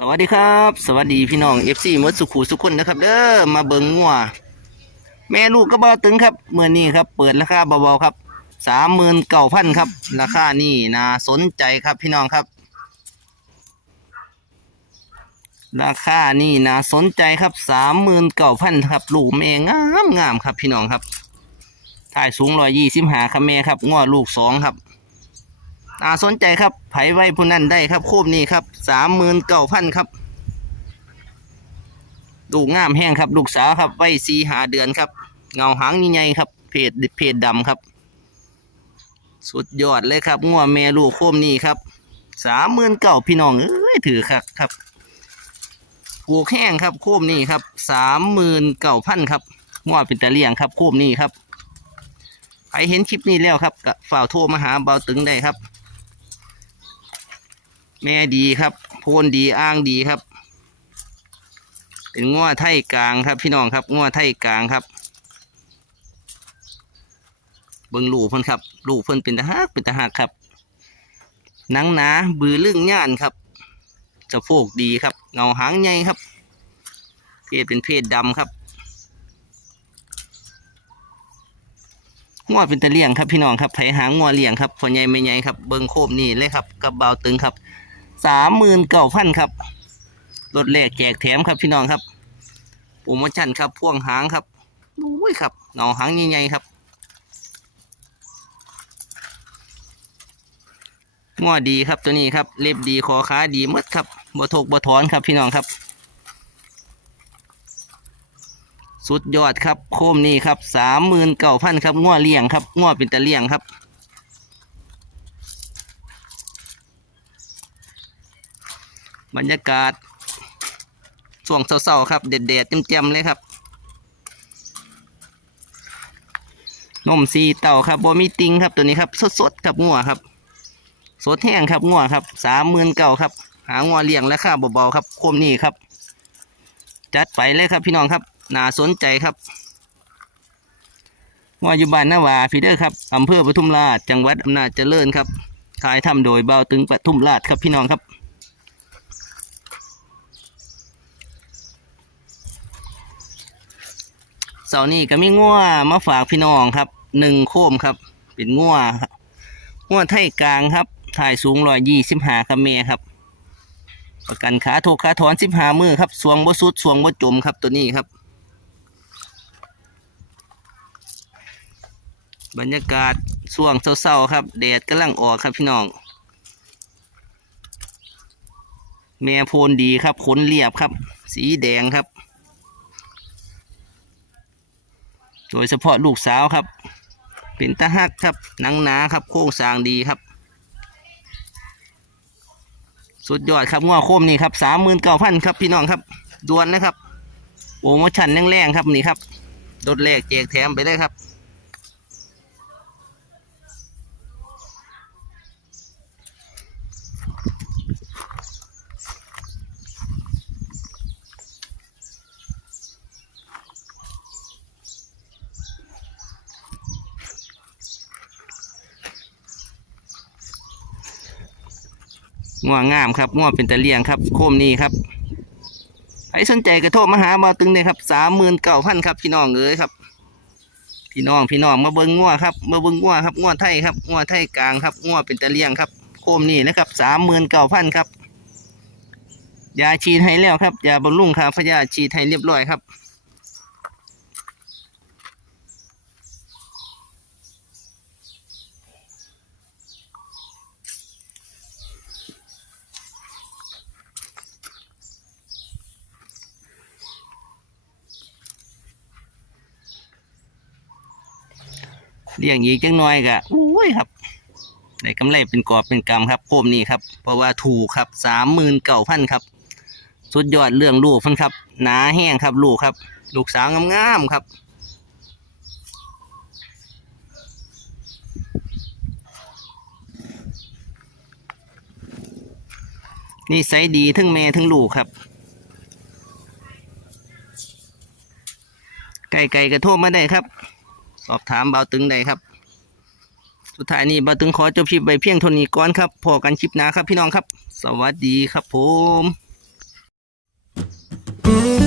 สวัสดีครับ สวัสดีพี่น้องเอฟซีมดสุขุสุขุนนะครับ เด้อมาเบิงงัวแม่ลูกก็บ่ตึงครับเมื่อนี้ครับ เปิดราคาเบาๆครับสามหมื่นเก้าพันครับ ราคานี่น่าสนใจครับพี่น้องครับ ราคานี่น่าสนใจครับสามหมื่นเก้าพันครับ ลูกแม่งามงามครับพี่น้องครับถ่ายสูงร้อยยี่สิบหาครับแม่ครับงัวลูกสองครับ น่าสนใจครับไผไว้ผู้นั้นได้ครับคูบนี้ครับสามหมื่นเก้าพันครับลูกงามแห้งครับ ลูกสาวครับไว้สีหาเดือนครับ เงาหางใหญ่ครับ เพจเพจดำครับ สุดยอดเลยครับงัวแม่ลูกโคมนี้ครับสามหมื่นเก้าพี่น้องเอ้ยถือคักครับผูกแห้งครับ โคมนี้ครับสามหมื่นเก้าพันครับงัวเป็นตะเลียงครับ โคมนี้ครับใครเห็นคลิปนี้แล้วครับก็ฝ่ากโทรมาหาเบาตึงได้ครับ แม่ดีครับ โพนดีอ้างดีครับ เป็นง้อไทยกลางครับ พี่น้องครับง้อไทยกลางครับ เบิ่งลูกเพิ่นครับ ลูกเพิ่นเป็นตะหักเป็นตะหักครับหนังหนาบือลึ่งย่านครับสะโพกดีครับ เงาหางใหญ่ครับ เพศเป็นเพศดำครับง้อเป็นตะเลี่ยงครับพี่น้องครับไถหางง้อเลี่ยงครับพอใหญ่ไม่ใหญ่ครับเบิ่งโคมนี่เลยครับกับเบาตึงครับ สามหมื่นเก้าพันครับรถแรกแจกแถมครับพี่น้องครับโปรโมชั่นครับพ่วงหางครับอุ้ยครับเงหางใหญ่ๆครับง้อดีครับตัวนี้ครับเล็บดีคอขาดีหมดครับบ่ทกบ่ถอนครับพี่น้องครับ สุดยอดครับโคมนี่ครับสามหมื่นเก้าพันครับง้อเลี้ยงครับง้อเป็นตะเลี้ยงครับ บรรยากาศช่วงเศร้าๆครับ เด็ดๆเต็มๆเลยครับ นมซีเต่าครับบมีติงครับตัวนี้ครับ สดๆครับงัวครับ สดแห้งครับงัวครับสามหมื่นเก่าครับ หางัวเลี้ยงและค่าเบาๆครับคมนี่ครับ จัดไปเลยครับพี่น้องครับน่าสนใจครับงัวอยู่บ้านนาวาฟีเดอร์ครับอำเภอปทุมราชจังหวัดอำนาจเจริญครับขายทำโดยเบาตึงปทุมราชครับพี่น้องครับ เสาร์นี้ก็มีงัวมาฝากพี่น้องครับหนึ่งโคมครับ เป็นงัวครับงัวไทยกลางครับถ่ายสูงร้อยยี่สิบห้าครับเมครับ ประกันขาโทกขาถอนสิบห้ามือครับสวงบ่สุดสวงบ่จมครับตัวนี้ครับ บรรยากาศช่วงเศร้าๆครับแดดกำลังออกครับพี่น้องแม่โพนดีครับขนเรียบครับ สีแดงครับ โดยเฉพาะลูกสาวครับ เป็นตะหักครับหนังหนาครับ โค้งสร้างดีครับ สุดยอดครับง้อโคมนี่ครับสามหมื่นเก้าพันครับพี่น้องครับด่วนนะครับโปรโมชั่นแรงๆครับนี่ครับรถแรกแจกแถมไปได้ครับ ง่วงามครับง่วงเป็นตะเลียงครับ โคมนี้ครับใครสนใจกระโทรมาหาบอตึงเลยครับสามหมื่นเก้าพันครับพี่น้องเอ้ยครับ พี่น้องพี่น้องมาเบิ้งง่วครับมาเบิ้งง่วครับง่วไทยครับง่วไทยกลางครับง่วเป็นตะเลียงครับ โคมนี้นะครับสามหมื่นเก้าพันครับยาฉีดให้แล้วครับยาบำรุงครับพยาฉีดให้เรียบร้อยครับ เลี้ยงอีกจังน้อยกะอุ้ยครับได้กำไรเป็นกอบเป็นกำครับโคมนี้ครับ เพราะว่าถูกครับสามหมื่นเก้าพันครับ สุดยอดเรื่องลูกพันครับ หนาแห้งครับลูกครับ ลูกสาวงามๆครับนี่ไซดีทั้งแม่ทั้งลูกครับ ไก่ไก่กระโทษมาได้ครับ สอบถามเบาตึงใดครับ สุดท้ายนี้เบาตึงขอจบคลิปไปเพียงทนานี้ก่อนครับพอกันคลิปหน้าครับพี่น้องครับ สวัสดีครับผม